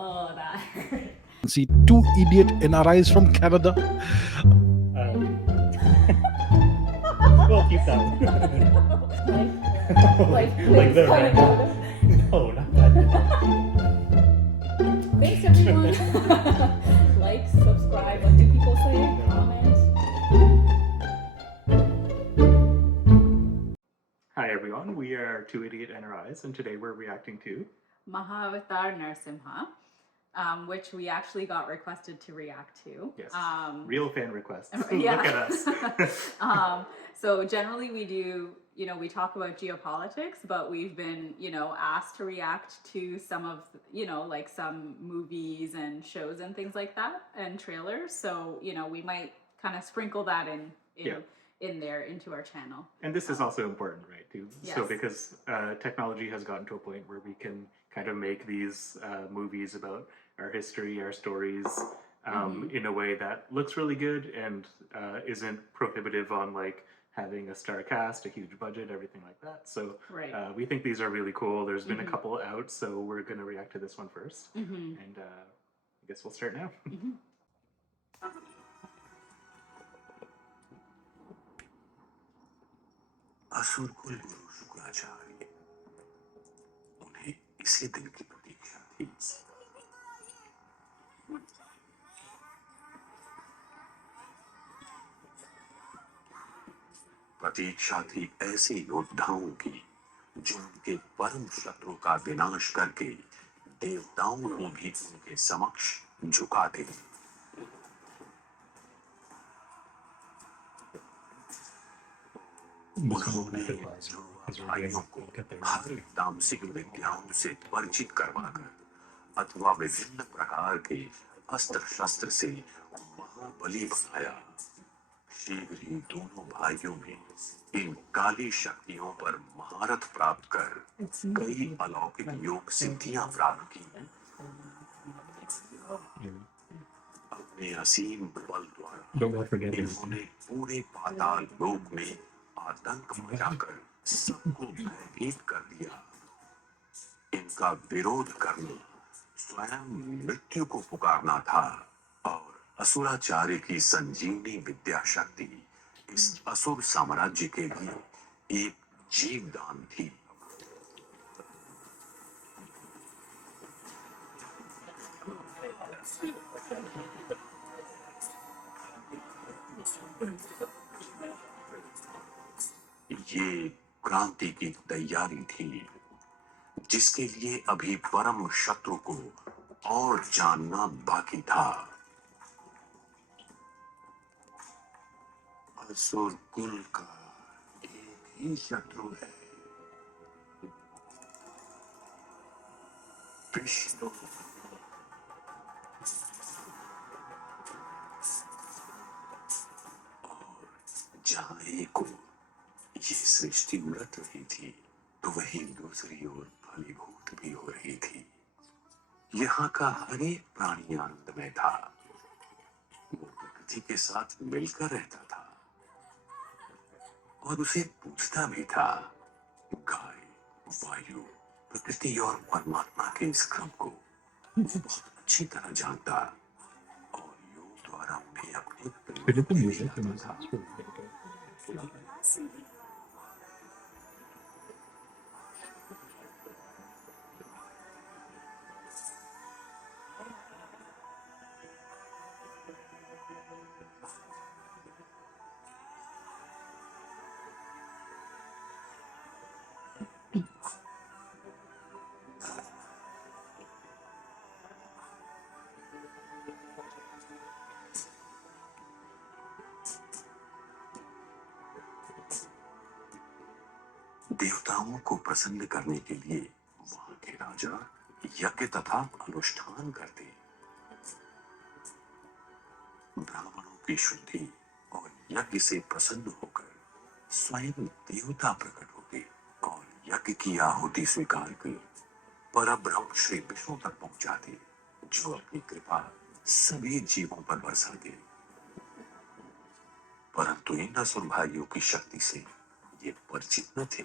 Oh, that hurt. See two idiot NRIs from Canada. We'll keep that one. like the kind random. of. No, not that. Thanks, everyone. Like, subscribe. What do people say? Comment. Hi everyone, we are Two Idiot NRIs, and today we're reacting to Mahavatar Narsimha, which we actually got requested to react to. yes, real fan requests. Yeah. Look at us. So generally we do, we talk about geopolitics, but we've been, asked to react to some of, like some movies and shows and things like that and trailers. So, we might kind of sprinkle that in there into our channel. And this is also important, right, too? Yes. So because technology has gotten to a point where we can kind of make these movies about our history, our stories, in a way that looks really good and isn't prohibitive on like having a star cast, a huge budget, everything like that. So we think these are really cool. There's been a couple out, so we're going to react to this one first. And I guess we'll start now. असुर कुल गुरु शुक्राचार्य, उन्हें इसी दिन की प्रतीक्षा थी। प्रतीक्षा थी ऐसे योद्धाओं की जो उनके परम शत्रु का विनाश करके देवताओं को भी उनके समक्ष झुका दे। उन्होंने भाइयों को हर तामसिक विद्याओं से परिचित करवाकर अथवा विभिन्न प्रकार के अस्त्र शस्त्र से महाबली बनाया। शीघ्र ही दोनों भाइयों ने इन काली शक्तियों पर महारत प्राप्त कर कई अलौकिक योग सिद्धियां प्राप्त की। अपने असीम बल द्वारा इन्होंने पूरे पाताल लोक में आतंक मचाकर सबको भयभीत कर दिया। इनका विरोध करना स्वयं मृत्यु को पुकारना था और असुराचार्य की संजीवनी विद्या शक्ति इस असुर साम्राज्य के लिए एक जीवदान थी। ये क्रांति की तैयारी थी जिसके लिए अभी परम शत्रु को और जानना बाकी था। असुर कुल का एक ही शत्रु है, विष्णु। और जहां एक ओर ये सृष्टि उलट रही थी तो वहीं दूसरी ओर फलीभूत भी हो रही थी। यहाँ का हर एक प्राणी आनंदमय था। वो प्रकृति के साथ मिलकर रहता था और उसे पूछता भी था। गाय, वायु, प्रकृति और परमात्मा के इस क्रम को बहुत अच्छी तरह जानता और योग द्वारा उन्हें अपने प्रयोग में लाता था। देवताओं को प्रसन्न करने के लिए वहां के राजा यज्ञ तथा अनुष्ठान करते। ब्राह्मणों की शुद्धि और यज्ञ से प्रसन्न होकर स्वयं देवता प्रकट होते और यज्ञ की आहुति स्वीकार कर परब्रह्म श्री विष्णु तक पहुंचाते, जो अपनी कृपा सभी जीवों पर बरसाते। परंतु इन असुर भाइयों की शक्ति से ये परिचित न थे।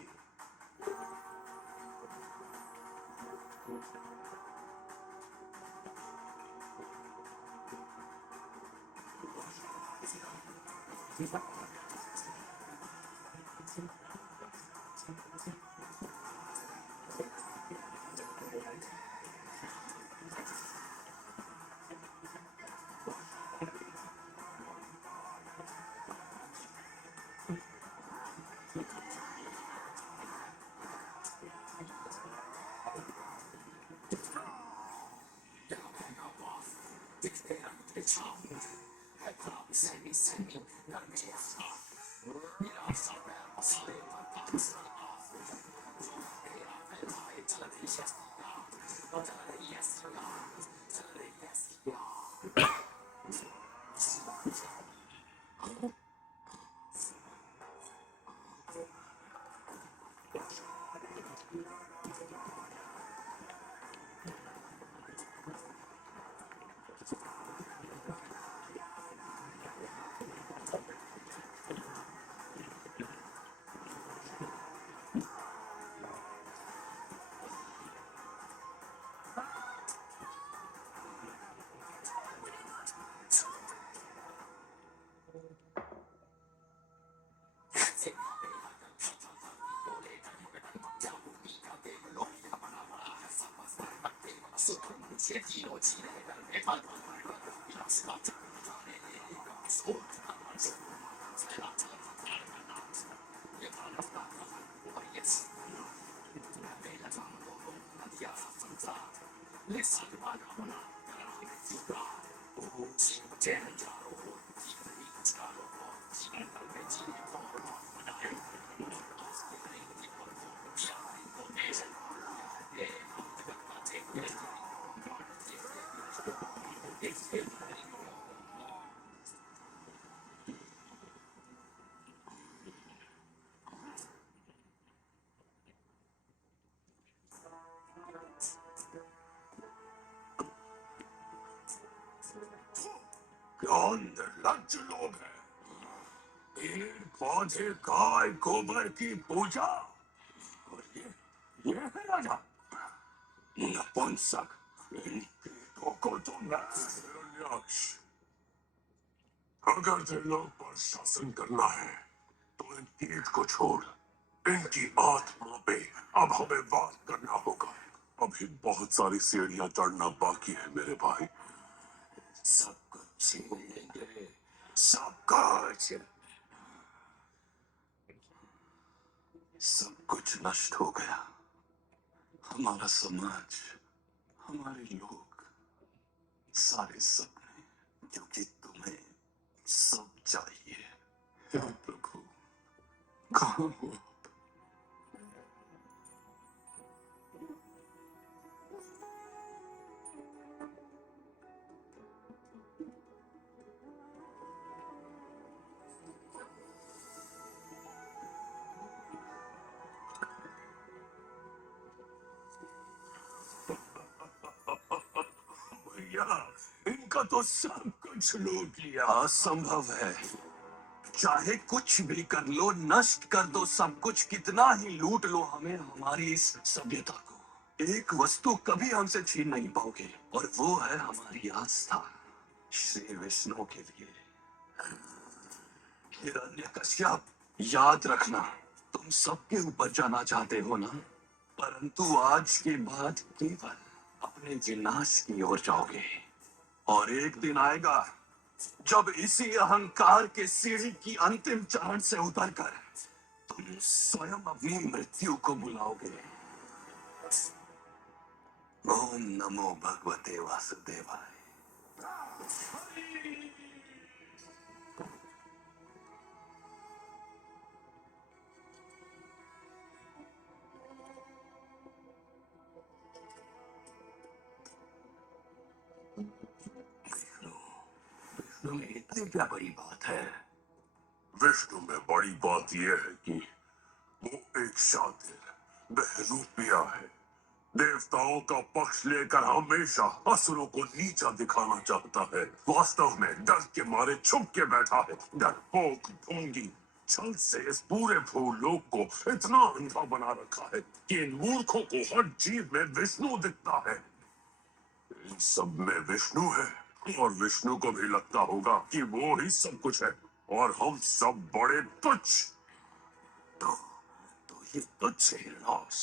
क्या निर्लज्ज लोग हैं। पेड़ पौधे गाय गोबर की पूजा और ये है राजा नपुंसक। इन कीटों को तो मैं हिरण्याक्ष, अगर तेरे लोग पर शासन करना है तो इन कीट को छोड़। इनकी आत्मा पे अब हमें वार करना होगा। अभी बहुत सारी सीढ़ियां चढ़ना बाकी है मेरे भाई। सब कुछ छीन लेंगे, सब कुछ। सब कुछ नष्ट हो गया। हमारा समाज, हमारे लोग, सारे सपने, क्योंकि तुम्हें सब चाहिए। हे प्रभु, कहाँ हो? भैया, इनका तो सब कुछ लूट लिया। असंभव है। चाहे कुछ भी कर लो, नष्ट कर दो सब कुछ, कितना ही लूट लो हमें, हमारी इस सभ्यता को एक वस्तु कभी हमसे छीन नहीं पाओगे, और वो है हमारी आस्था श्री विष्णु के लिए। हिरण्यकश्यप, याद रखना, तुम सबके ऊपर जाना चाहते हो ना, परंतु आज के बाद केवल अपने विनाश की ओर जाओगे। और एक दिन आएगा जब इसी अहंकार के सीढ़ी की अंतिम चरण से उतरकर तुम स्वयं अपनी मृत्यु को बुलाओगे। ओम नमो भगवते वासुदेवाय। विष्णु में इतनी क्या बड़ी बात है? विष्णु में बड़ी बात यह है कि वो एक शातिर बहरूपिया है। देवताओं का पक्ष लेकर हमेशा असुरों को नीचा दिखाना चाहता है। वास्तव में डर के मारे छुप के बैठा है। डरपोक, ढोंगी, छल से इस पूरे भूलोक को इतना अंधा बना रखा है कि इन मूर्खों को हर जीव में विष्णु दिखता है। इन सब में विष्णु है, और विष्णु को भी लगता होगा कि वो ही सब कुछ है। और हम सब बड़े तुच्छ। तो ये तुच्छ हिरनाक्ष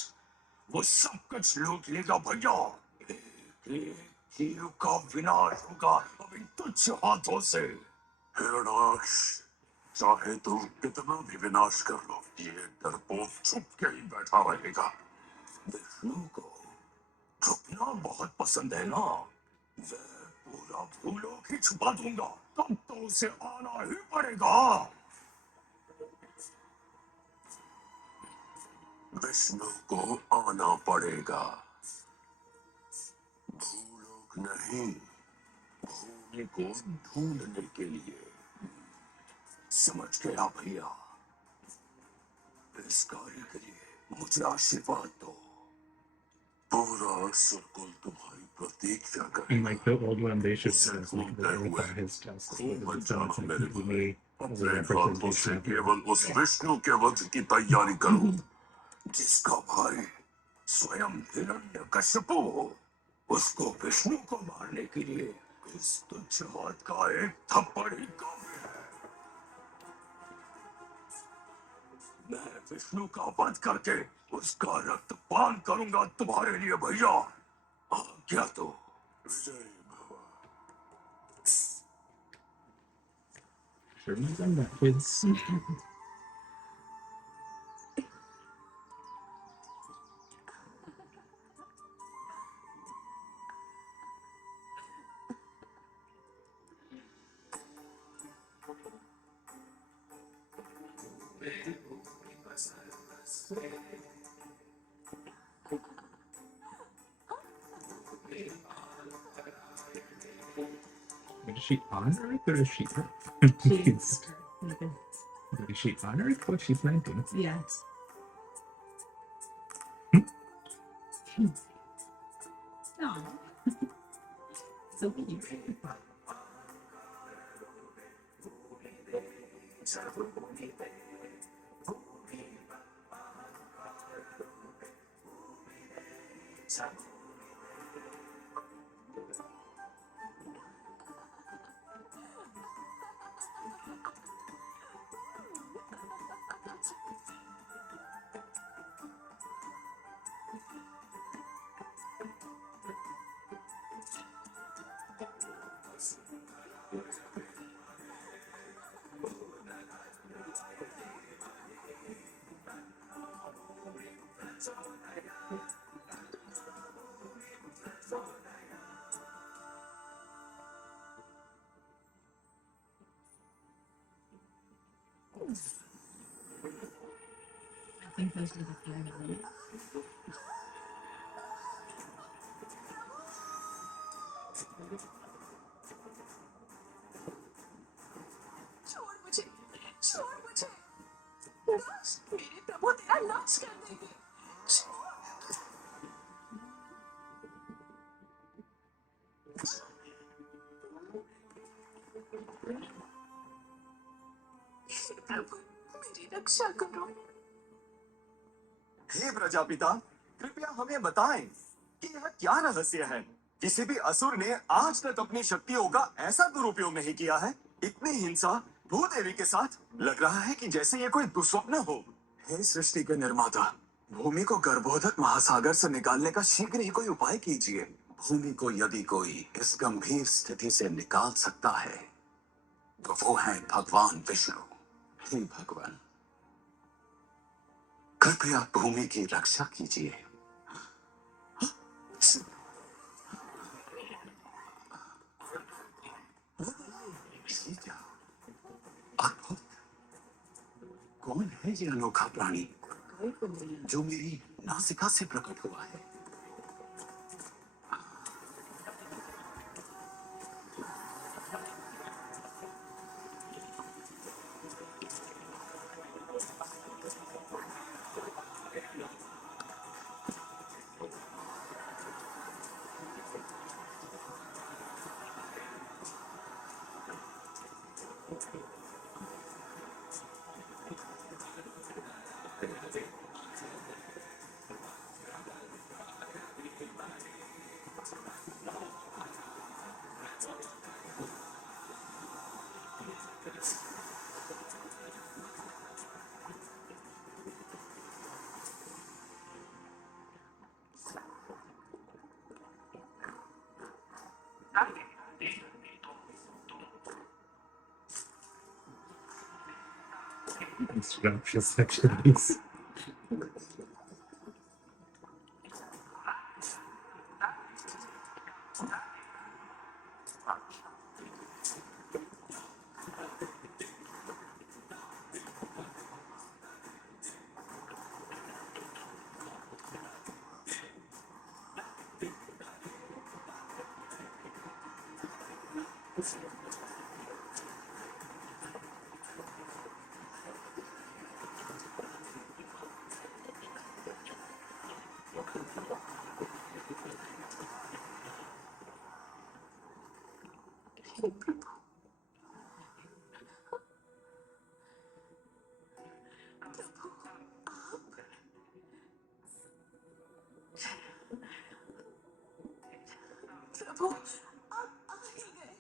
वो सब कुछ लूट लेगा भैया। एक एक जीव का विनाश होगा अब इन तुच्छ हाथों से। हिरनाक्ष, चाहे तू कितना भी विनाश कर लो, ये डरपोक छुप के ही बैठा रहेगा। विष्णु को छुपना बहुत पसंद है ना। मैं पूरा भूलोक ही छुपा दूंगा, तब तो उसे आना ही पड़ेगा। विष्णु को आना पड़ेगा। भूलोक नहीं, भूमि को ढूंढने के लिए। समझ गया भैया? इस कार्य के लिए मुझे आशीर्वाद दो। पूरा सर्कल तुम्हारी प्रतीक्षा And करेगा। like the old one, they should उसे have like ढूंढते the earth हुए on his chest. खूब So जाना it's like मेरे he भाई। made as अपने a हाथों से representation of केवल him. उस विष्णु के वध की तैयारी करो जिसका भाई स्वयं हिरण्यकश्यप हो। उसको विष्णु को मारने के लिए इस तुच्छ हाथ का एक थप्पड़ ही काफी है। मैं विष्णु का वध करके उसका रक्त पान करूंगा तुम्हारे लिए भैया। आज्ञा दो। जय भवा। Sure, have done that, kids. Is she on Earth or is she Earth? She's Is she on Earth? What she's 19? yes. Oh, so cute. I think those are the three. छोड़ मुझे, छोड़ मुझे। नाश, मेरे प्रभु तेरा नाश कर देंगे। हे प्रभु, मेरी रक्षा करो। हे प्रजापिता, कृपया हमें बताएं कि यह क्या रहस्य है। किसी भी असुर ने आज तक अपनी शक्तियों का ऐसा दुरुपयोग नहीं किया है। इतनी हिंसा भूदेवी के साथ, लग रहा है कि जैसे ये कोई दुस्वप्न हो। हे सृष्टि के निर्माता, भूमि को गर्भोदक महासागर से निकालने का शीघ्र ही कोई उपाय कीजिए। भूमि को यदि कोई इस गंभीर स्थिति से निकाल सकता है तो वो है भगवान विष्णु। हे भगवान, कृपया भूमि की रक्षा कीजिए। ये क्या? अद्भुत! कौन है ये अनोखा प्राणी जो मेरी नासिका से प्रकट हुआ है? Rapturous activities. प्रभु आप आ ही गए।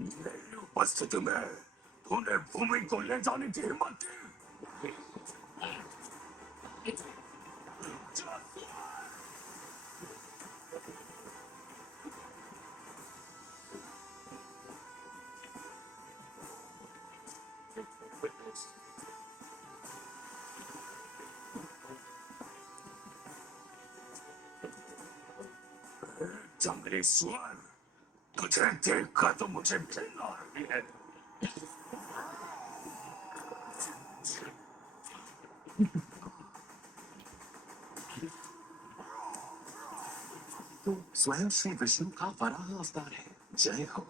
मेरी उपस्थिति में तूने भूमि को ले जाने की हिम्मत की। जंगली सुअर, तुझे देखकर तो मुझे घिन आ रही है। तू स्वयं श्री विष्णु का वराह अवतार है। जय हो।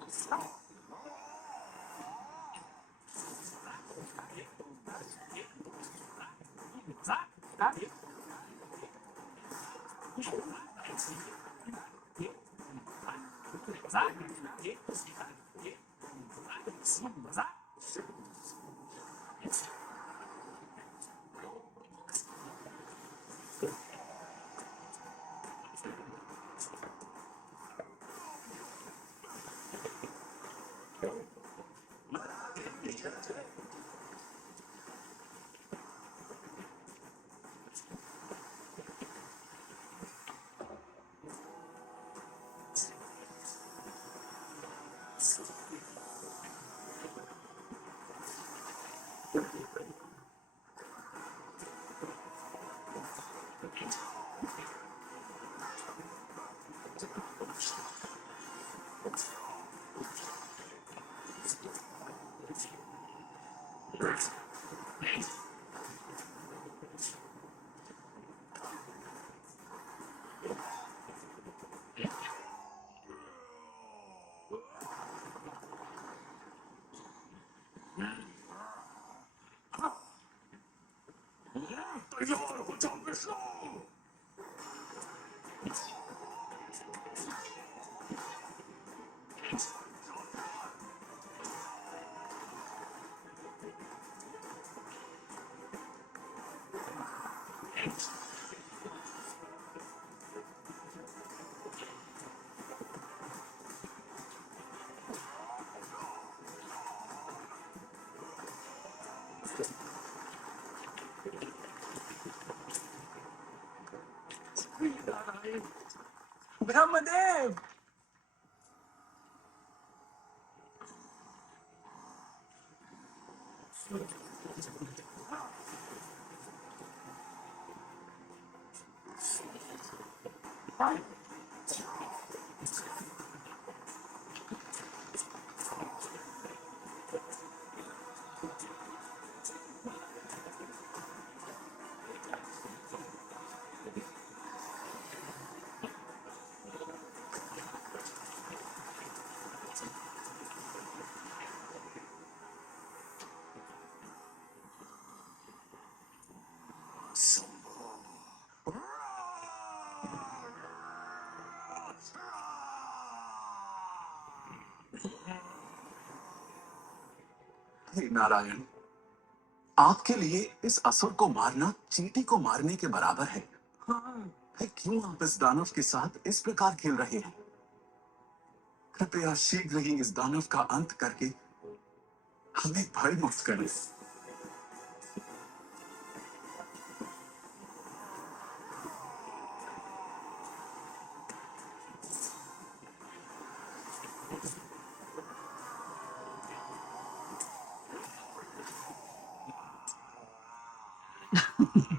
तैयार हो जा विष्णु। ब्रह्मदेव हे नारायण, आपके लिए इस असुर को मारना चींटी को मारने के बराबर है। है क्यों आप इस दानव के साथ इस प्रकार खेल रहे हैं? कृपया शीघ्र ही इस दानव का अंत करके हमें भय मुक्त करें। अभिनंदन,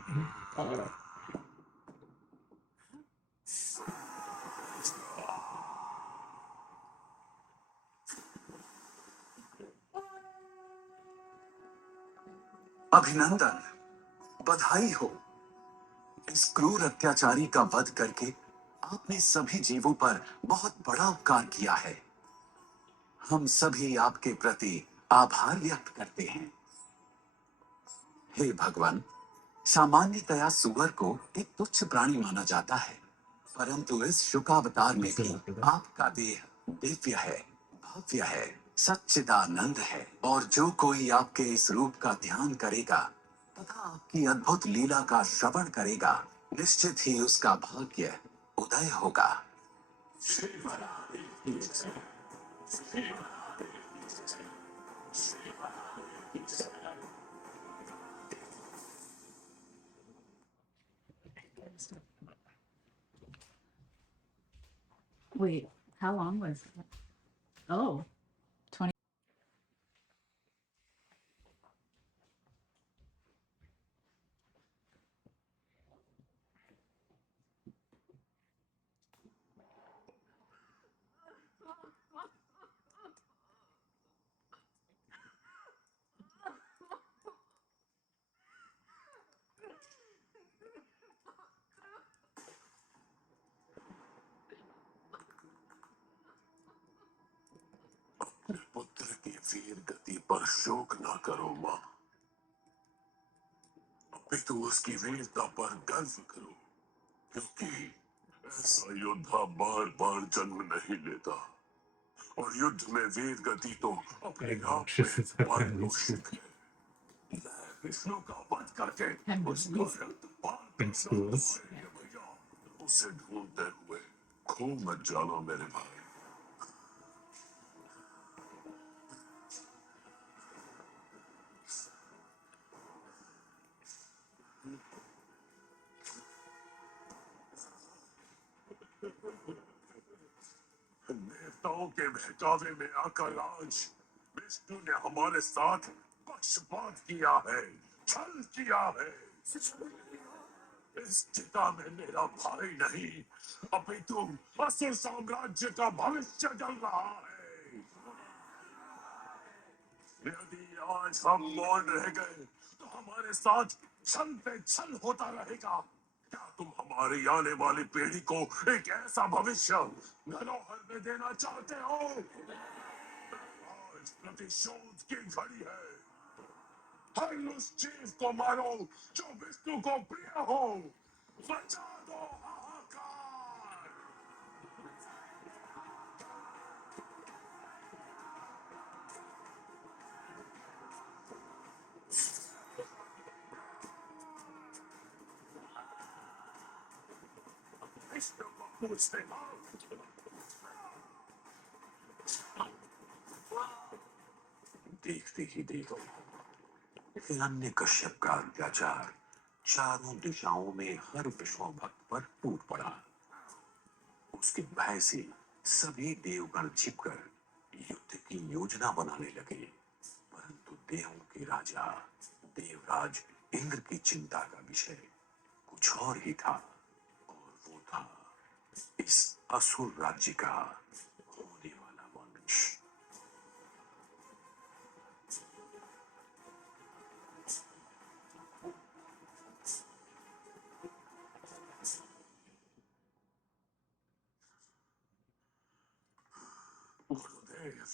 बधाई हो। इस क्रूर अत्याचारी का वध करके आपने सभी जीवों पर बहुत बड़ा उपकार किया है। हम सभी आपके प्रति आभार व्यक्त करते हैं। हे भगवान, सामान्यतया सुअर को एक तुच्छ प्राणी माना जाता है, परंतु इस शुकावतार में भी आपका देह दिव्य है, भव्य है, सच्चिदानंद है, और जो कोई आपके इस रूप का ध्यान करेगा तथा आपकी अद्भुत लीला का श्रवण करेगा, निश्चित ही उसका भाग्य उदय होगा। Wait, how long was that? Oh, 20. पुत्र की वीर गति पर शोक न करो मां, अपितु उसकी वीरता पर गर्व करो, क्योंकि ऐसा योद्धा बार बार जन्म नहीं लेता, और युद्ध में वीर गति तो अपने आप में परमोषित है। मैं विष्णु का वध करके उसका रक्तपात करना है भैया। उसे ढूंढते हुए खो मत जाना मेरे भाई। नेताओं के बहकावे में आकर आज विष्णु ने हमारे साथ पक्षपात किया है, छल किया है। इस चिता में मेरा भाई नहीं, अपितु असुर साम्राज्य का भविष्य जल रहा है। यदि आज हम मौन रह गए तो हमारे साथ छल पे छल होता रहेगा। क्या तुम हमारी आने वाली पीढ़ी को एक ऐसा भविष्य धरोहर में देना चाहते हो? आज प्रतिशोध की घड़ी है। हर उस चीज को मारो जो विष्णु को प्रिय हो। बचा दो हाहाकार। विष्णु को पूछते हो। देखते ही देखो हिरण्य कश्यप का अत्याचार चारों दिशाओं में हर विष्णु भक्त पर टूट पड़ा। उसके भय से सभी देवगण छिपकर युद्ध की योजना बनाने लगे, परंतु देवों के राजा देवराज इंद्र की चिंता का विषय कुछ और ही था, और वो था इस असुर राज्य का होने वाला वंश। गुरुदेव,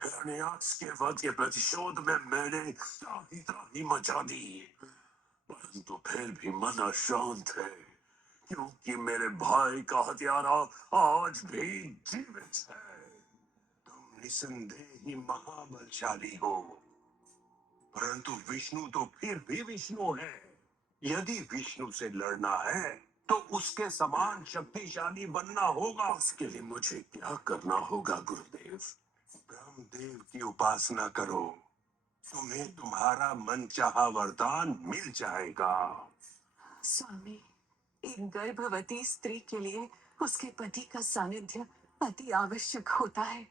हिरण्याक्ष के वध के प्रतिशोध में मैंने त्राही त्राही मचा दी, परंतु फिर भी मन अशांत है, क्योंकि मेरे भाई का हत्यारा आज भी जीवित है। तुम निसंदेह ही महाबलशाली हो, परंतु विष्णु तो फिर भी विष्णु है। यदि विष्णु से लड़ना है तो उसके समान शक्तिशाली बनना होगा। उसके लिए मुझे क्या करना होगा गुरुदेव? ब्रह्मदेव की उपासना करो, तुम्हें तुम्हारा मनचाहा वरदान मिल जाएगा। स्वामी, एक गर्भवती स्त्री के लिए उसके पति का सानिध्य अति आवश्यक होता है।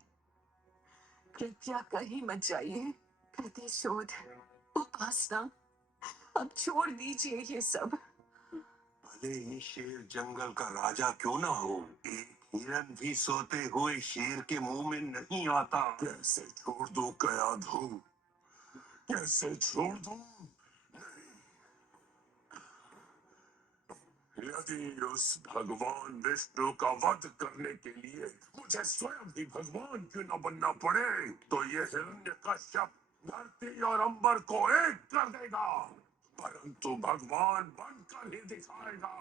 कृपया कहीं मत जाइए। प्रतिशोध, उपासना अब छोड़ दीजिए ये सब। भले ही शेर जंगल का राजा क्यों ना हो, एक हिरन भी सोते हुए शेर के मुंह में नहीं आता। कैसे छोड़ दूं कयाधू, कैसे छोड़ दूं? यदि उस भगवान विष्णु का वध करने के लिए मुझे स्वयं ही भगवान क्यों न बनना पड़े, तो ये हिरण्यकश्यप धरती और अंबर को एक कर देगा, परंतु भगवान बनकर ही दिखाएगा।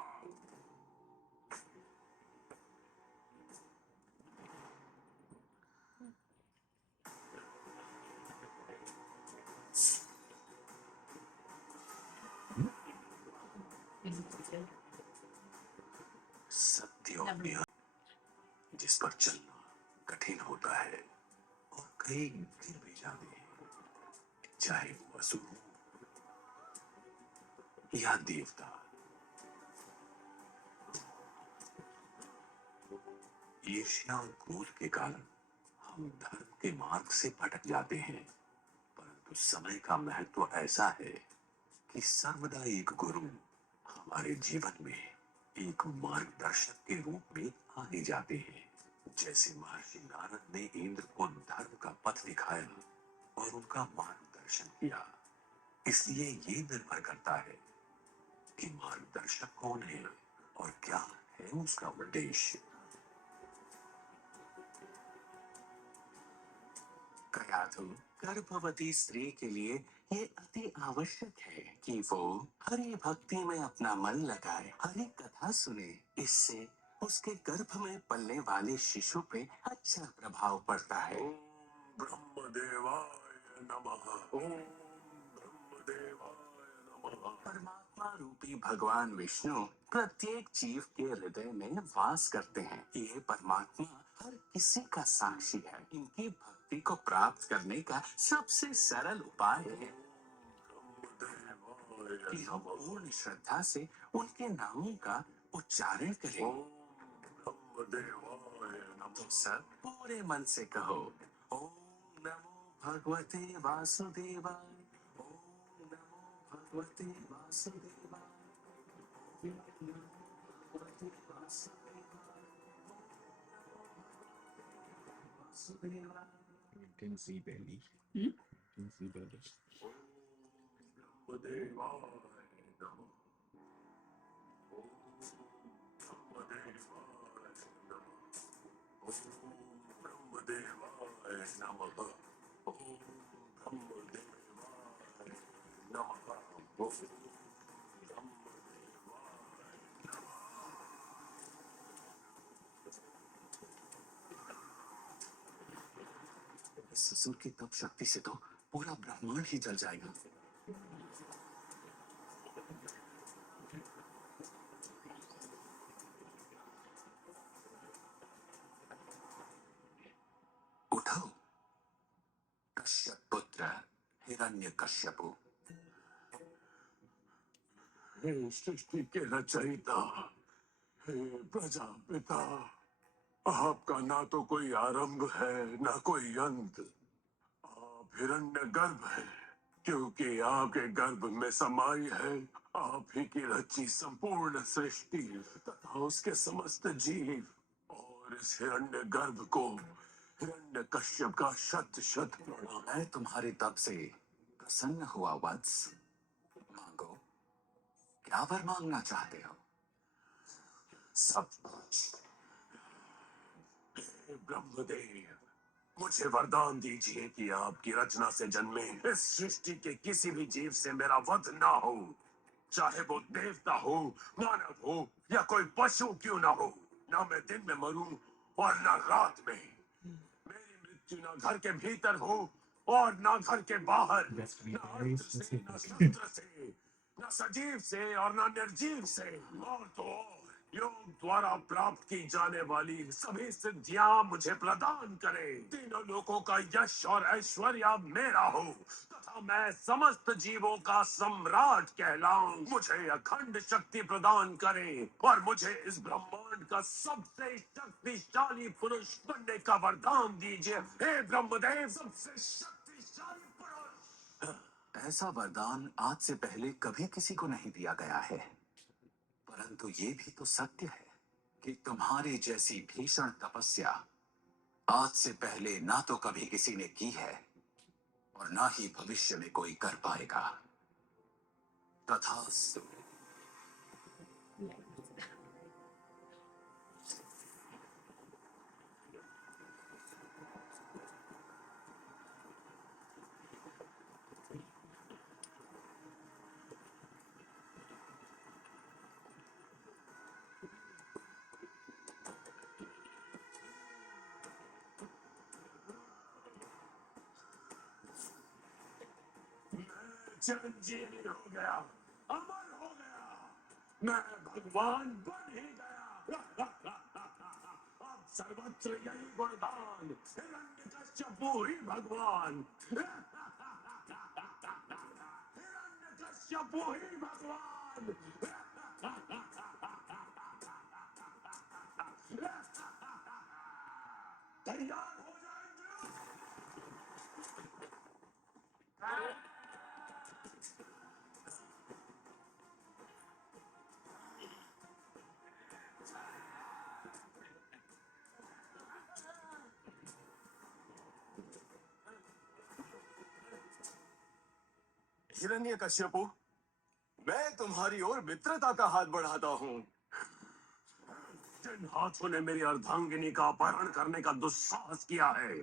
सत्य और न्याय जिस पर चलना कठिन होता है और कई गिर भी जाते हैं, चाहे वो असुर हो या देवता। ईर्ष्या और क्रोध के कारण हम धर्म के मार्ग से भटक जाते हैं, परंतु समय का महत्व ऐसा है कि सर्वदा एक गुरु हमारे जीवन में एक मार्गदर्शक के रूप में आ ही जाते हैं। जैसे महर्षि नारद ने इंद्र को धर्म का पथ दिखाया और उनका मार्गदर्शन किया। इसलिए ये निर्भर करता है कि मार्गदर्शक कौन है और क्या है उसका उद्देश्य। कयाधु, गर्भवती स्त्री के लिए ये अति आवश्यक है कि वो हरि भक्ति में अपना मन लगाए, हरि कथा सुने। इससे उसके गर्भ में पलने वाले शिशु पे अच्छा प्रभाव पड़ता है। ओम ब्रह्मदेवाय नमः। ओम ब्रह्मदेवाय नमः। परमात्मा रूपी भगवान विष्णु प्रत्येक जीव के हृदय में वास करते हैं। ये परमात्मा हर किसी का साक्षी है। इनकी भक्ति को प्राप्त करने का सबसे सरल उपाय है कि हम पूर्ण श्रद्धा से उनके नामों का उच्चारण करें। तुम सब पूरे मन से कहो, ओम नमो भगवते वासुदेवाय। ओम नमो भगवते वासुदेवाय। ओम नमो भगवते वासुदेवाय। वासुदेवाय। Didn't see Belly. Hmm? Didn't see Belly. ससुर की तप शक्ति से तो पूरा ब्रह्मांड ही जल जाएगा। उठो कश्यप पुत्र हिरण्यकश्यपु। हे सृष्टि के रचयिता, हे प्रजापिता, आपका ना तो कोई आरंभ है ना कोई अंत। आप हिरण्यगर्भ है, क्योंकि आपके गर्भ में समाई है आप ही की रची संपूर्ण सृष्टि तथा उसके समस्त जीव। और इस हिरण्यगर्भ को हिरण्यकश्यप का शत शत प्रणाम। मैं तुम्हारे तप से प्रसन्न हुआ वत्स। मांगो, क्या वर मांगना चाहते हो? सब कुछ। ब्रह्मदेव, मुझे वरदान दीजिए कि आपकी रचना से जन्मे इस सृष्टि के किसी भी जीव से मेरा वध ना हो, चाहे वो देवता हो, मानव हो या कोई पशु क्यों ना हो। ना मैं दिन में मरूं और ना रात में। मेरी मृत्यु ना घर के भीतर हो और ना घर के बाहर, ना अस्त्र से, ना शस्त्र से, ना सजीव से और ना निर्जीव से। और तो और योग द्वारा प्राप्त की जाने वाली सभी सिद्धियां मुझे प्रदान करे। तीनों लोकों का यश और ऐश्वर्य मेरा हो तथा मैं समस्त जीवों का सम्राट कहलाऊं। मुझे अखंड शक्ति प्रदान करे और मुझे इस ब्रह्मांड का सबसे शक्तिशाली पुरुष बनने का वरदान दीजिए। हे ब्रह्मदेव, सबसे शक्तिशाली पुरुष। ऐसा वरदान आज से पहले कभी किसी को नहीं दिया गया है, परंतु ये भी तो सत्य है कि तुम्हारी जैसी भीषण तपस्या आज से पहले ना तो कभी किसी ने की है और ना ही भविष्य में कोई कर पाएगा। तथास्तु। चिरंजीवी हो गया, अमर हो गया, मैं भगवान बन ही गया। अब सर्वत्र यही गुणगान, हिरण्यकश्यपु ही भगवान, हिरण्यकश्यपु ही भगवान। तैयार हो जाएंगे। हिरण्यकश्यपु, मैं तुम्हारी ओर मित्रता का हाथ बढ़ाता हूँ। जिन हाथों ने मेरी अर्धांगिनी का अपहरण करने का दुस्साहस किया है,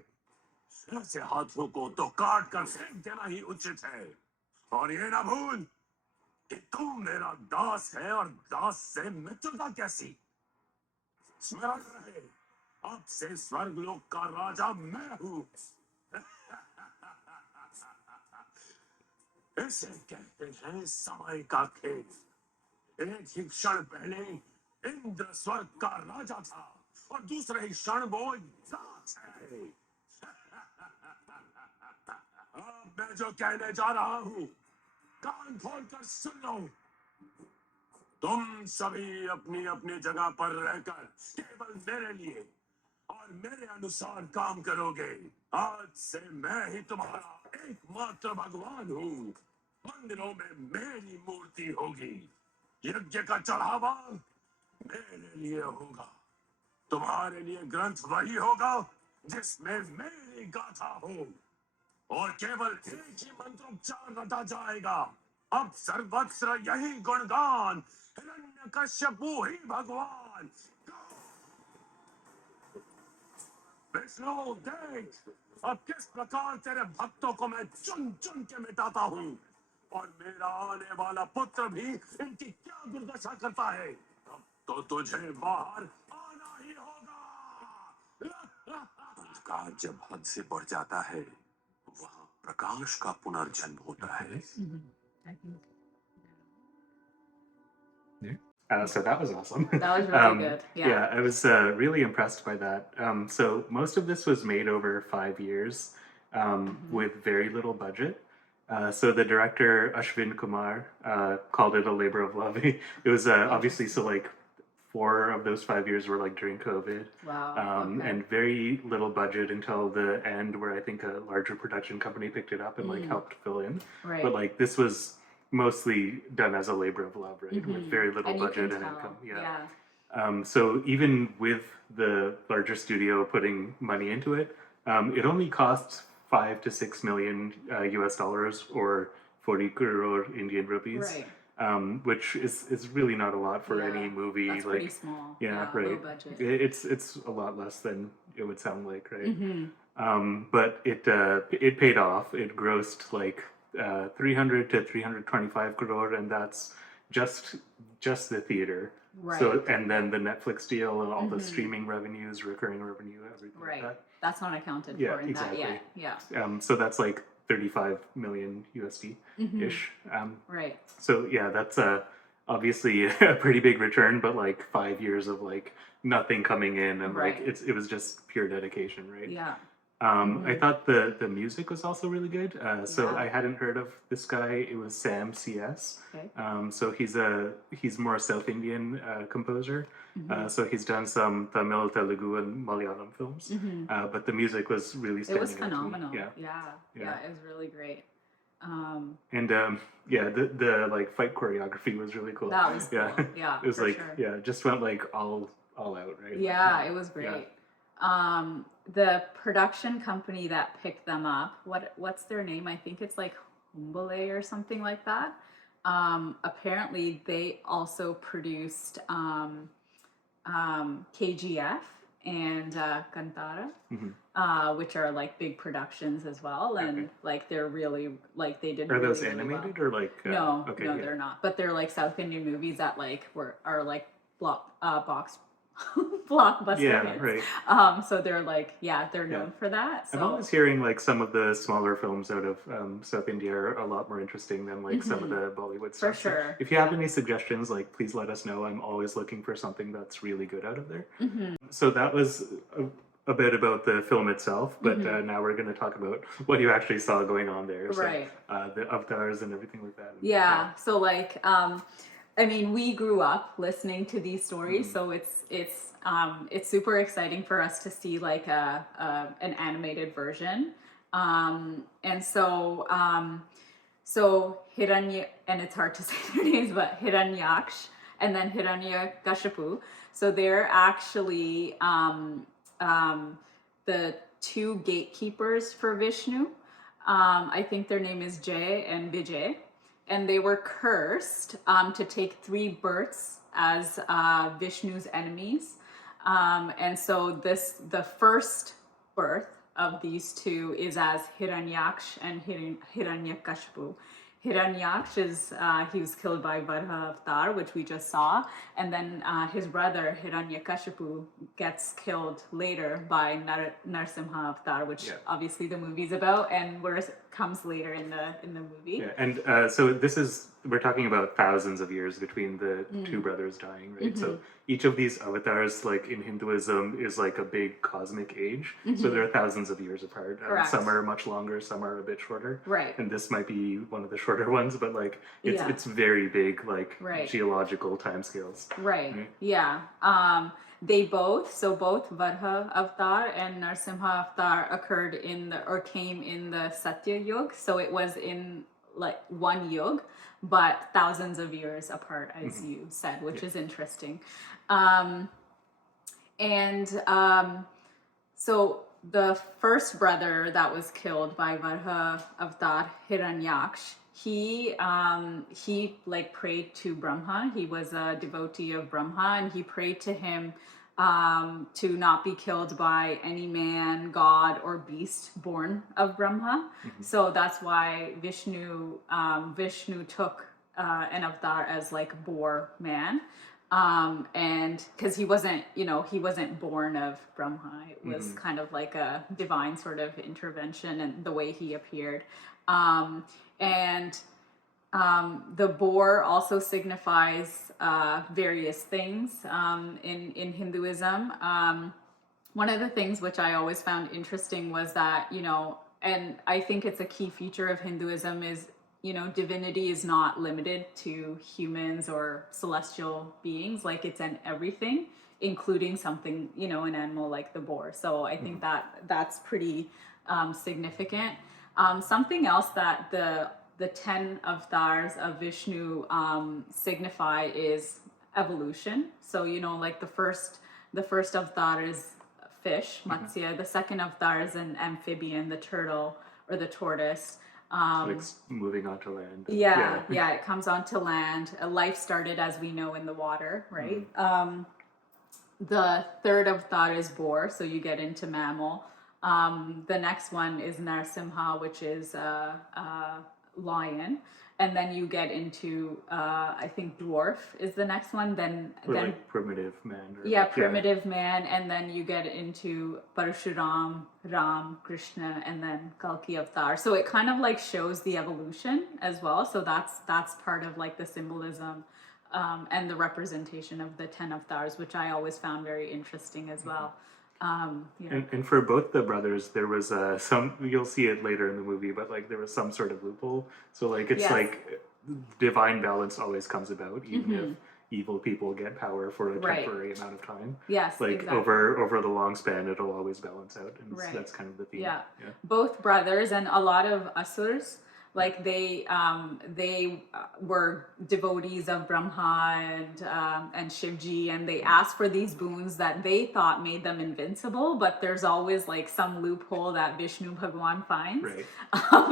ऐसे हाथों को तो काट कर फेंक देना ही उचित है। और ये ना भूल कि तू मेरा दास है और दास से मित्रता कैसी। स्मरण रहे, अब से स्वर्गलोक का राजा मैं हूँ। इसे कहते हैं समय का खेल। एक ही क्षण पहले इंद्र स्वर्ग का राजा था और दूसरे ही क्षण वो दास है। अब मैं जो कहने जा रहा हूँ, कान खोलकर सुन लो। तुम सभी अपनी अपनी जगह पर रहकर केवल मेरे लिए और मेरे अनुसार काम करोगे। आज से मैं ही तुम्हारा एकमात्र भगवान हूँ। मंदिरों में मेरी मूर्ति होगी, यज्ञ का चढ़ावा मेरे लिए होगा, तुम्हारे लिए ग्रंथ वही होगा जिसमें मेरी गाथा हो, और केवल एक ही मंत्रोच्चार रटा जाएगा। अब सर्वत्र यही गुणगान, हिरण्यकश्यपु ही भगवान। विष्णु देख, अब किस प्रकार तेरे भक्तों को मैं चुन चुन के मिटाता हूँ, और मेरा आने वाला पुत्र भी इनकी क्या दुर्दशा करता है। अब तो तुझे बाहर आना ही होगा। अंधकार जब हद से बढ़ जाता है, वहाँ प्रकाश का पुनर्जन्म होता है। So that was awesome. That was really good. Yeah. I was really impressed by that. So most of this was made over 5 years with very little budget. So the director Ashwin Kumar called it a labor of love. It was obviously, so like 4 of those 5 years were like during COVID. Wow. Okay. And very little budget until the end, where I think a larger production company picked it up and like helped fill in. Right. But like this was mostly done as a labor of love, right? With very little And you budget can and tell. income. Yeah. So even with the larger studio putting money into it, it only costs 5 to 6 million US dollars, or 40 crore Indian rupees. Right. Which is really not a lot for any movie. That's like pretty small. Yeah, Low right. budget. It's a lot less than it would sound like, right? Mm-hmm. But it paid off. It grossed like 300 to 325 crore, and that's just the theater. Right. So, and then the Netflix deal and all the streaming revenues, recurring revenue, everything Right. like that. That's not accounted Yeah, for in exactly. that yet. Yeah. So that's like 35 million USD ish. Right. So yeah, that's obviously a pretty big return, but like 5 years of like nothing coming in, and like Right. it was just pure dedication, right? Yeah. I thought the music was also really good. So Yeah. I hadn't heard of this guy. It was Sam CS. Okay. So he's more a South Indian composer. So he's done some Tamil, Telugu, and Malayalam films. But the music was really It standing was out to me. phenomenal. Yeah. Yeah. Yeah. It was really great. And yeah, the like fight choreography was really cool. That was yeah, cool. Yeah, it was for like sure. yeah, just went like all out, right? Yeah, Like, it was yeah. great. The production company that picked them up, what's their name? I think it's like Humbale or something like that. Apparently, they also produced KGF and Kantara, which are like big productions as well, and Okay. like they're really like they did. Are really, those really animated well. or like? No, okay, no, yeah. they're not. But they're like South Indian movies that like are like box blockbuster Yeah, hits. right. So they're like, yeah, they're Yeah. known for that. I'm So always hearing like some of the smaller films out of South India are a lot more interesting than like some of the Bollywood for stuff. So sure. if you have any suggestions, like please let us know. I'm always looking for something that's really good out of there. So that was a bit about the film itself, but now we're going to talk about what you actually saw going on there. So, Right. the avatars and everything like that. Yeah. So like, I mean, we grew up listening to these stories, so it's super exciting for us to see like an animated version. And so Hiranya, and it's hard to say their names, but Hiranyaksh and then Hiranyakashipu. So they're actually the two gatekeepers for Vishnu. I think their name is Jay and Vijay, and they were cursed to take 3 births as Vishnu's enemies. And so the first birth of these two is as Hiranyaksh and Hiranyakashipu. Hiranyaksh is he was killed by Varaha Avatar, which we just saw, and then his brother Hiranyakashipu gets killed later by Narsimha Avatar, which obviously the movie's about, and where it comes later in the movie. Yeah, and so we're talking about thousands of years between the two brothers dying, right? So each of these avatars, like in Hinduism, is like a big cosmic age. So they're thousands of years apart. Correct. Some are much longer, some are a bit shorter. Right. And this might be one of the shorter ones, but like it's very big, like geological timescales. Right. Right. Yeah. Both Varaha Avatar and Narsimha Avatar occurred came in the Satya Yuga. So it was in like one yuga, but thousands of years apart, as you said, which is interesting. So the first brother that was killed by Varaha Avatar, Hiranyaksh, he like prayed to Brahma. He was a devotee of Brahma, and he prayed to him to not be killed by any man, god, or beast born of Brahma. So that's why Vishnu took an avatar as like boar man. And because he wasn't born of Brahma, it was kind of like a divine sort of intervention and the way he appeared. The boar also signifies various things in Hinduism. One of the things which I always found interesting was that, and I think it's a key feature of Hinduism is, divinity is not limited to humans or celestial beings. Like it's in everything, including something, an animal like the boar. So I think that's pretty significant. Something else that the 10 avatars of Vishnu signify is evolution. So like the first avatar is fish, Matsya. The second avatar is an amphibian, the turtle or the tortoise. Like moving onto land. Yeah, it comes onto land. Life started, as we know, in the water, right? The third avatar is boar, so you get into mammal. The next one is Narsimha, which is lion, and then you get into I think dwarf is the next one. Then like primitive man. Primitive man, and then you get into Parshuram, Ram, Krishna, and then Kalki Avatar. So it kind of like shows the evolution as well. So that's part of like the symbolism and the representation of the 10 avatars, which I always found very interesting as well. And for both the brothers, there was some, you'll see it later in the movie, but like there was some sort of loophole. So like it's like divine balance always comes about, even if evil people get power for a temporary amount of time. Yes, like exactly. over the long span, it'll always balance out, and that's kind of the theme. Both brothers and a lot of asurs Like they were devotees of Brahma and Shivji, and they asked for these boons that they thought made them invincible. But there's always like some loophole that Vishnu Bhagwan finds, Right.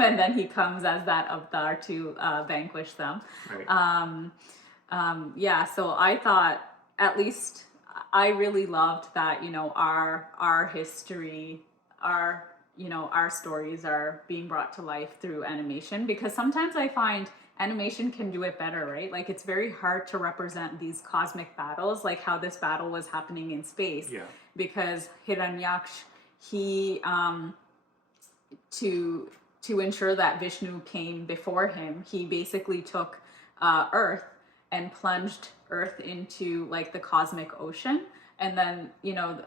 and then he comes as that avatar to vanquish them. Right. Yeah, so I thought, at least I really loved that, you know, our history, our, you know, our stories are being brought to life through animation, because sometimes I find animation can do it better, right? Like it's very hard to represent these cosmic battles, like how this battle was happening in space. Yeah. Because Hiranyaksh, he to ensure that Vishnu came before him, he basically took Earth and plunged Earth into like the cosmic ocean, and then, you know,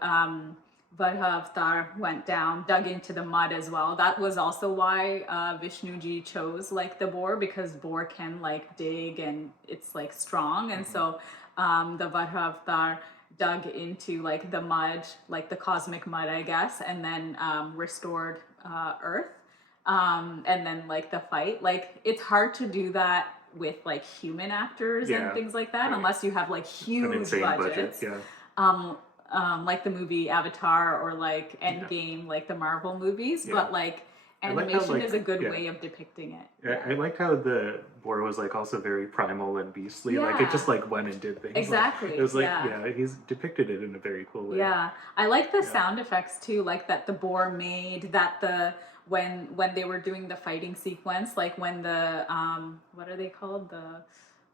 Varaha Avatar went down, dug into the mud as well. That was also why Vishnuji chose like the boar, because boar can like dig and it's like strong, and so the Varaha Avatar dug into like the mud, like the cosmic mud, I guess, and then restored Earth. And then like the fight, like it's hard to do that with like human actors and Yeah, things like that, right. unless you have like An huge insane budgets. budget. Yeah. Like the movie Avatar or like Endgame, like the Marvel movies, Yeah. but like I like animation how, like, is a good yeah. way of depicting it. I liked how the boar was like also very primal and beastly. Like it just Yeah. like went and did things. Exactly, Like, it was like yeah. he's depicted it in a very cool way. Yeah, I like the Yeah. sound effects too, like that the boar made, that the when they were doing the fighting sequence, like when the what are they called,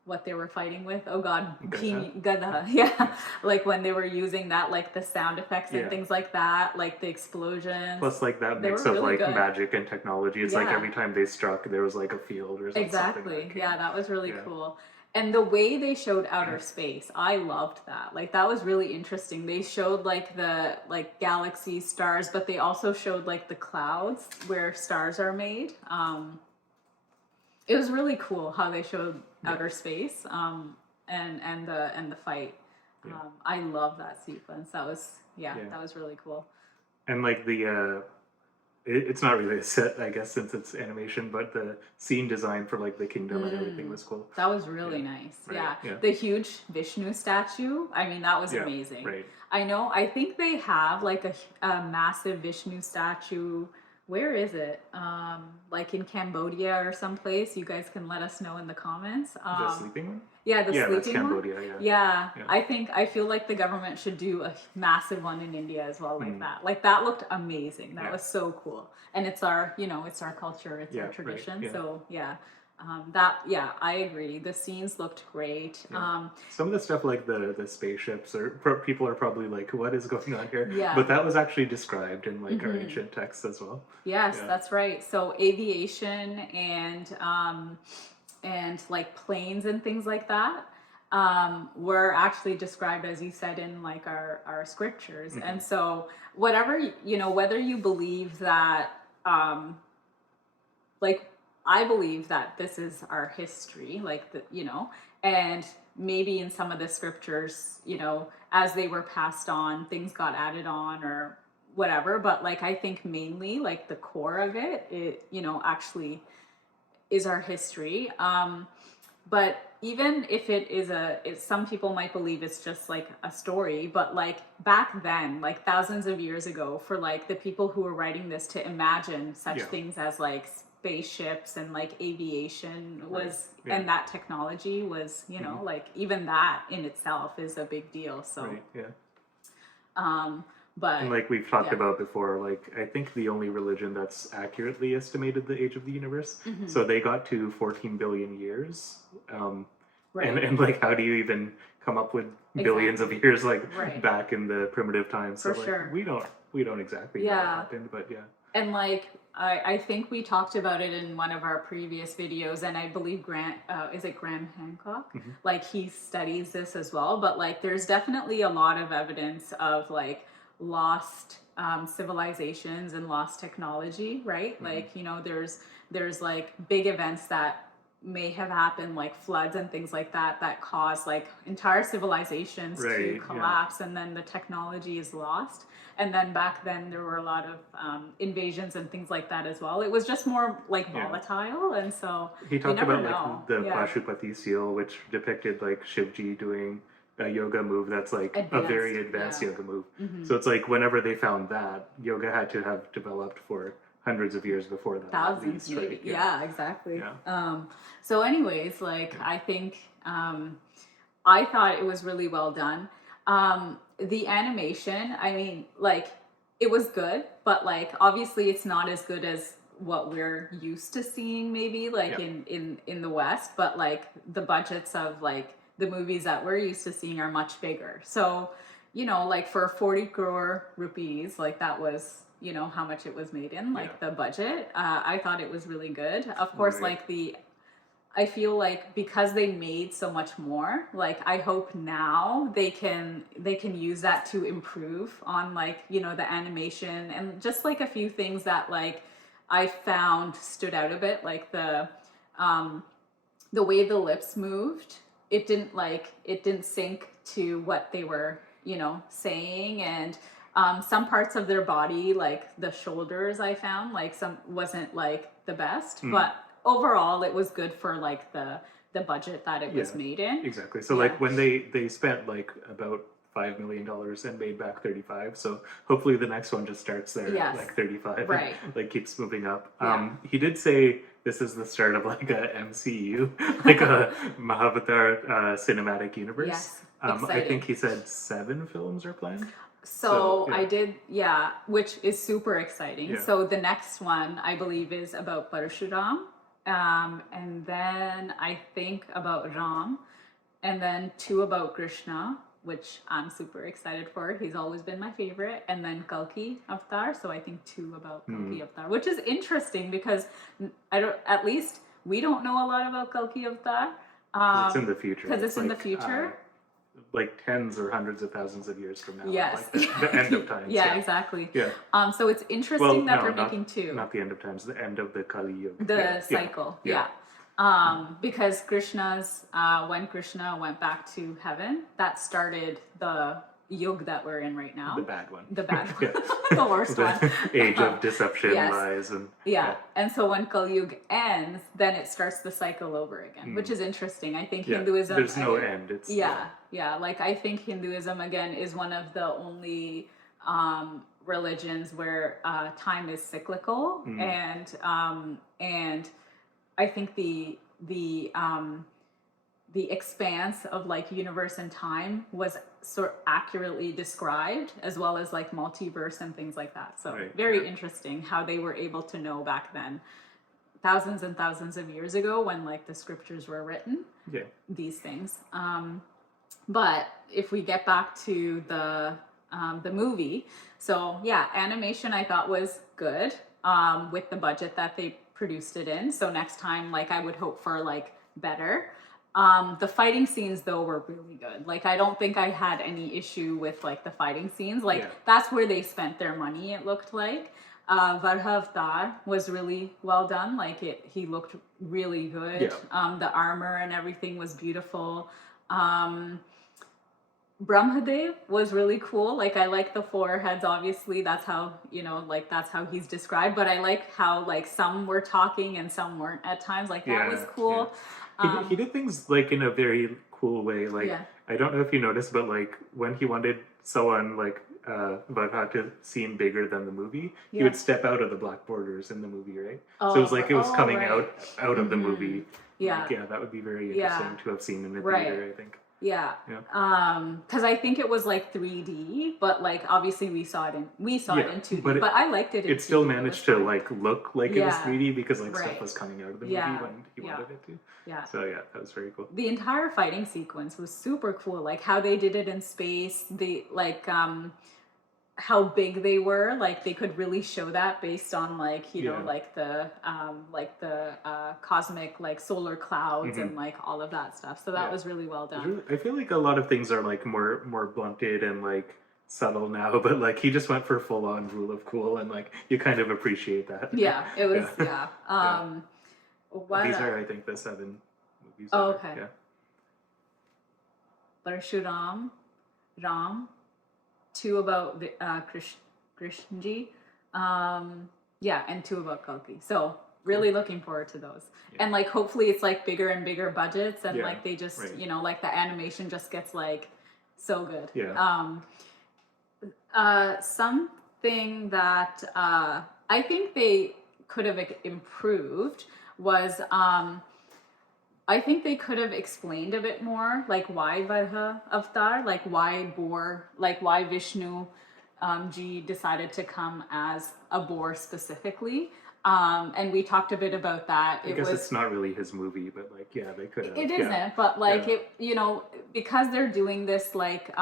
what they were fighting with, oh god, Gada. Yeah, like when they were using that, like the sound effects and Yeah. things like that, like the explosions. Plus, like that They mix were of really like good. magic and technology. It's like Yeah. every time they struck, there was like a field or something. Exactly. That came. Yeah, that was really Yeah. cool. And the way they showed outer space, I loved that. Like that was really interesting. They showed like the like galaxies, stars, but they also showed like the clouds where stars are made. It was really cool how they showed outer space. And the fight. Yeah. I love that sequence. That was Yeah. that was really cool. And like the it's not really a set, I guess, since it's animation, but the scene design for like the kingdom and everything was cool. That was really Yeah. nice. Right, Yeah. yeah. The huge Vishnu statue. I mean, that was Yeah, amazing. right. I know. I think they have like a massive Vishnu statue. Where is it? Like in Cambodia or someplace. You guys can let us know in the comments. The sleeping one? Yeah, the Yeah, that's sleeping one. Cambodia, yeah. Yeah, Yeah. I feel like the government should do a massive one in India as well, like that. Like that looked amazing. That Yeah. was so cool, and it's our, you know, it's our culture, it's Yeah, our right, tradition. yeah. So I agree. The scenes looked great. Yeah. Some of the stuff like the spaceships, or people are probably like, what is going on here? Yeah. But that was actually described in like our ancient texts as well. Yes, Yeah. that's right. So aviation and like planes and things like that were actually described, as you said, in like our scriptures. And so whatever, you know, whether you believe that like I believe that this is our history, like the, you know, and maybe in some of the scriptures, you know, as they were passed on, things got added on or whatever. But like I think mainly like the core of it, you know, actually is our history. But even if it is some people might believe it's just like a story, but like back then, like thousands of years ago, for like the people who were writing this to imagine such Yeah. things as like spaceships and like aviation was, Right. Yeah. and that technology was, you know, like even that in itself is a big deal. So, Right, yeah. but And like we've talked yeah. about before, like I think the only religion that's accurately estimated the age of the universe. Mm-hmm. So they got to 14 billion years. Right. And like how do you even come up with billions of years like Right. back in the primitive times? So For like sure. we don't exactly know what Yeah. happened, but yeah. And like I think we talked about it in one of our previous videos, and I believe Graham Hancock, like he studies this as well. But like there's definitely a lot of evidence of like lost civilizations and lost technology, right? Like, you know, there's like big events that may have happened, like floods and things like that, that caused like entire civilizations to Right, yeah. collapse, and then the technology is lost. And then back then there were a lot of invasions and things like that as well. It was just more like Yeah. volatile, and so He you talked never about know. like the Yeah. Pashupati seal, which depicted like Shivji doing a yoga move that's like a very advanced yeah. yoga move. So it's like whenever they found that, yoga had to have developed for hundreds of years before that. at Thousands least, maybe. right? Yeah, exactly. Yeah. So anyways, like I think I thought it was really well done. The animation, I mean, like it was good, but like obviously it's not as good as what we're used to seeing maybe like in the West, but like the budgets of like the movies that we're used to seeing are much bigger. So, you know, like for 40 crore rupees, like that was, you know, how much it was made in, like the budget. I thought it was really good. Of course, Right. like I feel like because they made so much more, like I hope now they can use that to improve on like, you know, the animation and just like a few things that like I found stood out a bit, like the way the lips moved. It didn't sync to what they were, you know, saying, and some parts of their body, like the shoulders, I found like some wasn't like the best, but overall it was good for like the budget that it was made in. Exactly. So like when they spent like about $5 million and made back 35, so hopefully the next one just starts there at like 35, right? And, like keeps moving up. He did say this is the start of like a MCU, like a Mahavatar cinematic universe. Yes, I exciting. think he said 7 films are planned. So yeah. I did, which is super exciting. Yeah. So the next one I believe is about Parshuram, and then I think about Ram, and then 2 about Krishna, which I'm super excited for. He's always been my favorite. And then Kalki Avatar. So I think 2 about Kalki Avatar, which is interesting because at least we don't know a lot about Kalki Avatar. It's in the future. Because it's in the future. Like tens or hundreds of thousands of years from now. Yes. Like the end of times. Yeah, exactly. Yeah. So it's interesting that they're not, making 2. Not the end of times, the end of the Kali Yuga. The cycle. Yeah. Because Krishna's when Krishna went back to heaven, that started the yug that we're in right now. The bad one. The bad one. The worst one. Age of deception, Yes. lies, and and so when Kali Yuga ends, then it starts the cycle over again, which is interesting. I think Hinduism. There's no end. It's like I think Hinduism again is one of the only religions where time is cyclical, and I think the expanse of like universe and time was sort of accurately described, as well as like multiverse and things like that. So very interesting how they were able to know back then, thousands and thousands of years ago, when like the scriptures were written, these things. But if we get back to the movie, so animation I thought was good with the budget that they produced it in. So next time, like I would hope for like better. The fighting scenes though were really good. Like I don't think I had any issue with like the fighting scenes. Like that's where they spent their money, it looked like. Varaha Avatar was really well done. Like he looked really good. The armor and everything was beautiful. Brahmadev was really cool. Like I like the 4 heads, obviously that's how, you know, like that's how he's described, but I like how like some were talking and some weren't at times. Like that was cool. He did things like in a very cool way. Like I don't know if you noticed, but like when he wanted someone like Varaha to seem bigger than the movie, he would step out of the black borders in the movie, right? So it was like it was coming out of the movie. Like, that would be very interesting to have seen in the theater, I think. Because I think it was like 3D, but like obviously we saw it in 2D, but I liked it in 2D. It still managed to like look like it was 3D because like stuff was coming out of the movie when he wanted it to. So that was very cool. The entire fighting sequence was super cool. Like how they did it in space, how big they were, like they could really show that based on like, you know, like the cosmic like solar clouds and like all of that stuff. So that was really well done. I feel like a lot of things are like more blunted and like subtle now, but like he just went for full on rule of cool, and like you kind of appreciate that. It was What? These are, I think, the 7 movies. Oh, that are- okay. Yeah. Parshuram, Ram, 2 about Krishnji, yeah, and 2 about Kalki. So really looking forward to those. Yeah. And like hopefully it's like bigger and bigger budgets, and Yeah, like they just right. you know, like the animation just gets like so good. Yeah. Something that I think they could have improved was I think they could have explained a bit more, like why Varaha Avatar, like why Vishnu ji decided to come as a boar specifically. And we talked a bit about that. I guess it's not really his movie, but like, yeah, they could have. It yeah. isn't, but like Yeah. it, you know, because they're doing this like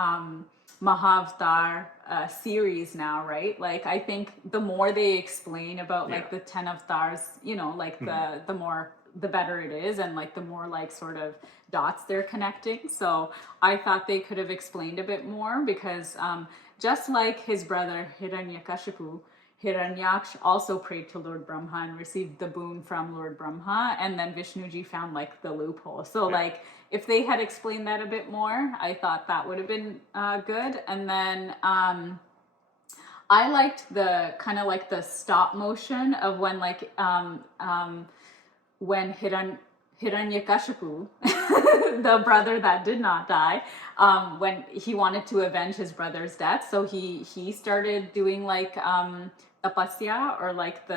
Mahavatar series now, right? Like I think the more they explain about like Yeah. the 10 avatars, you know, like the better it is, and like the more like sort of dots they're connecting. So I thought they could have explained a bit more, because just like his brother Hiranyakashipu, Hiranyaksh also prayed to Lord Brahma and received the boon from Lord Brahma, and then Vishnuji found like the loophole. So like if they had explained that a bit more, I thought that would have been good. And then I liked the kind of like the stop motion of when like when Hiranyakashipu, the brother that did not die, when he wanted to avenge his brother's death, so he started doing like tapasya, or like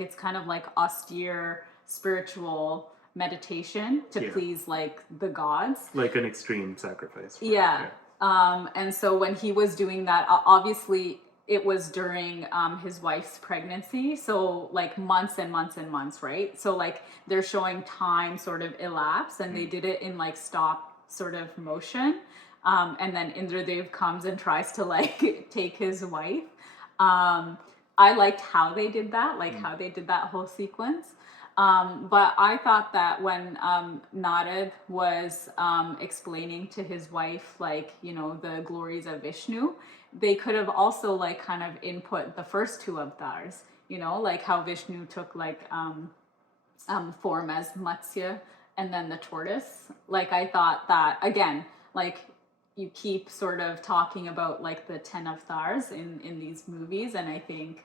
it's kind of like austere spiritual meditation to Yeah. please like the gods. Like an extreme sacrifice. Yeah. And so when he was doing that, obviously it was during his wife's pregnancy. So like months and months and months, right? So like they're showing time sort of elapse, and they did it in like stop sort of motion. And then Indradev comes and tries to like take his wife. I liked how they did that, like how they did that whole sequence. But I thought that when Narad was explaining to his wife, like, you know, the glories of Vishnu, they could have also like kind of input the first 2 avatars, you know, like how Vishnu took like form as Matsya and then the tortoise. Like I thought that, again, like you keep sort of talking about like the 10 avatars in these movies, and I think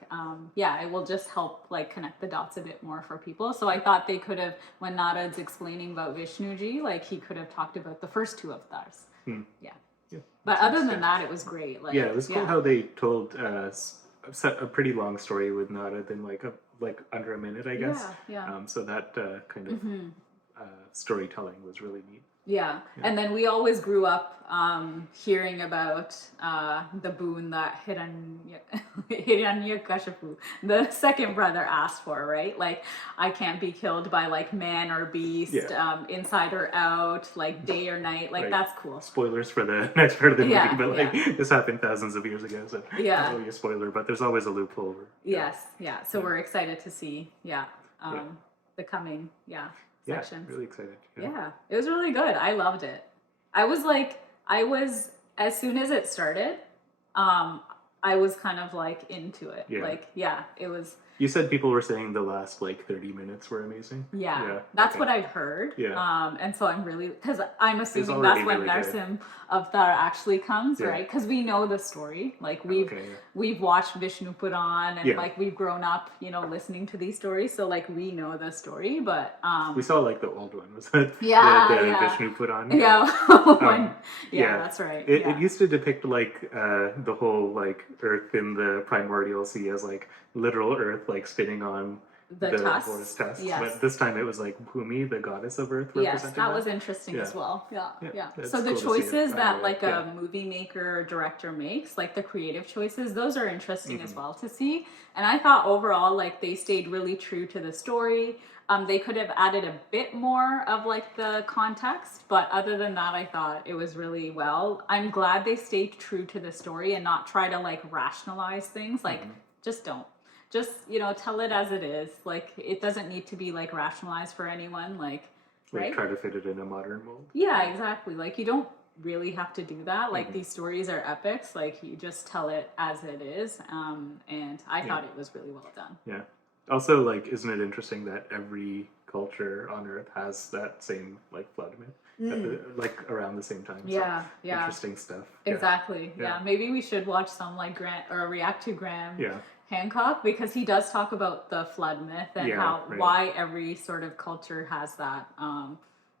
yeah, it will just help like connect the dots a bit more for people. So I thought they could have, when Narad's explaining about Vishnuji, like he could have talked about the first 2 avatars. Yeah. But other than that, it was great. Like, yeah, it was cool how they told a pretty long story with Narad in like under a minute, I guess. Yeah. So that kind of storytelling was really neat. Yeah. And then we always grew up hearing about the boon that Hiranyakashipu, the second brother, asked for, right? Like, I can't be killed by like man or beast, inside or out, like day or night. Like, that's cool. Spoilers for the next part of the movie, Yeah, but like this happened thousands of years ago, so not really a spoiler, but there's always a loophole. Yes, yeah. So we're excited to see, the coming, sections. Really excited. Yeah, it was really good. I loved it. I was as soon as it started, I was kind of like into it. Yeah. Like, it was. You said people were saying the last like 30 minutes were amazing. Yeah, that's what I've heard. Yeah. And so I'm really, because I'm assuming already that's when really Narsim Avatar actually comes, Yeah. right? Because we know the story. Like we've watched Vishnu put on, and like we've grown up, you know, listening to these stories. So like we know the story, but we saw like the old one. Was that the Vishnu put on? That's right. It used to depict like the whole like Earth in the primordial sea as like literal Earth like spinning on the tusks. Yes. But this time it was like Bhumi, the goddess of Earth, Yes, representing that was interesting as well. Yeah. It's So the cool to see choices it that way. like a movie maker or director makes, like the creative choices, those are interesting as well to see. And I thought overall, like they stayed really true to the story. They could have added a bit more of like the context, but other than that, I thought it was really well. I'm glad they stayed true to the story and not try to like rationalize things. Like just don't. Just, you know, tell it as it is. Like, it doesn't need to be, like, rationalized for anyone, like, right? Try to fit it in a modern mold. Yeah, exactly. Like, you don't really have to do that. Like, these stories are epics. Like, you just tell it as it is. And I thought it was really well done. Yeah. Also, like, isn't it interesting that every culture on Earth has that same like flood myth, like around the same time? So, Yeah, yeah. interesting stuff. Yeah. Exactly. Yeah. Yeah. Maybe we should watch some like Grant or react to Graham Yeah. Hancock, because he does talk about the flood myth and Yeah, how right. why every sort of culture has that.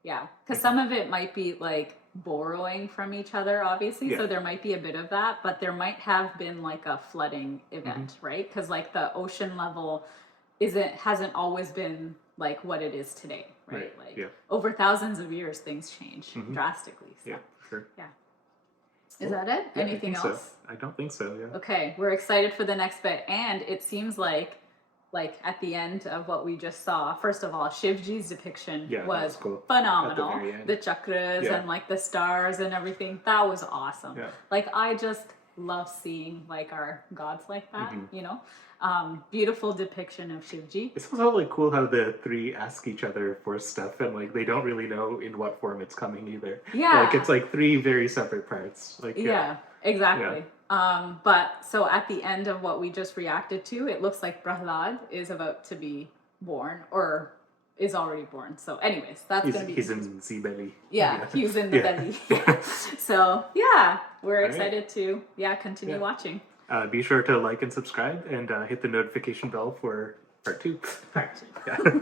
Yeah, because some of it might be like borrowing from each other, obviously. Yeah. So there might be a bit of that, but there might have been like a flooding event, right? Because like the ocean level hasn't always been like what it is today, right? Right, Like yeah. over thousands of years, things change drastically. So. Yeah, sure. Yeah. Is that it? Yeah, I Anything think so. else? I don't think so. Yeah. Okay, we're excited for the next bit, and it seems like at the end of what we just saw, first of all, Shivji's depiction Yeah, that was was cool. phenomenal. At the very end. The chakras Yeah. and like the stars and everything, that was awesome. Yeah. Like I just love seeing like our gods like that, Mm-hmm. you know. Beautiful depiction of Shivji. It's also like cool how the three ask each other for stuff, and like they don't really know in what form it's coming either. Yeah. Like it's like three very separate parts. Like Yeah, exactly. But so at the end of what we just reacted to, it looks like Prahlad is about to be born or is already born. So anyways, that's going to be... He's in Z belly. Yeah, he was in the belly. So yeah, we're All right. excited to continue Yeah. watching. Be sure to like and subscribe and hit the notification bell for part 2. Part 2. Yeah.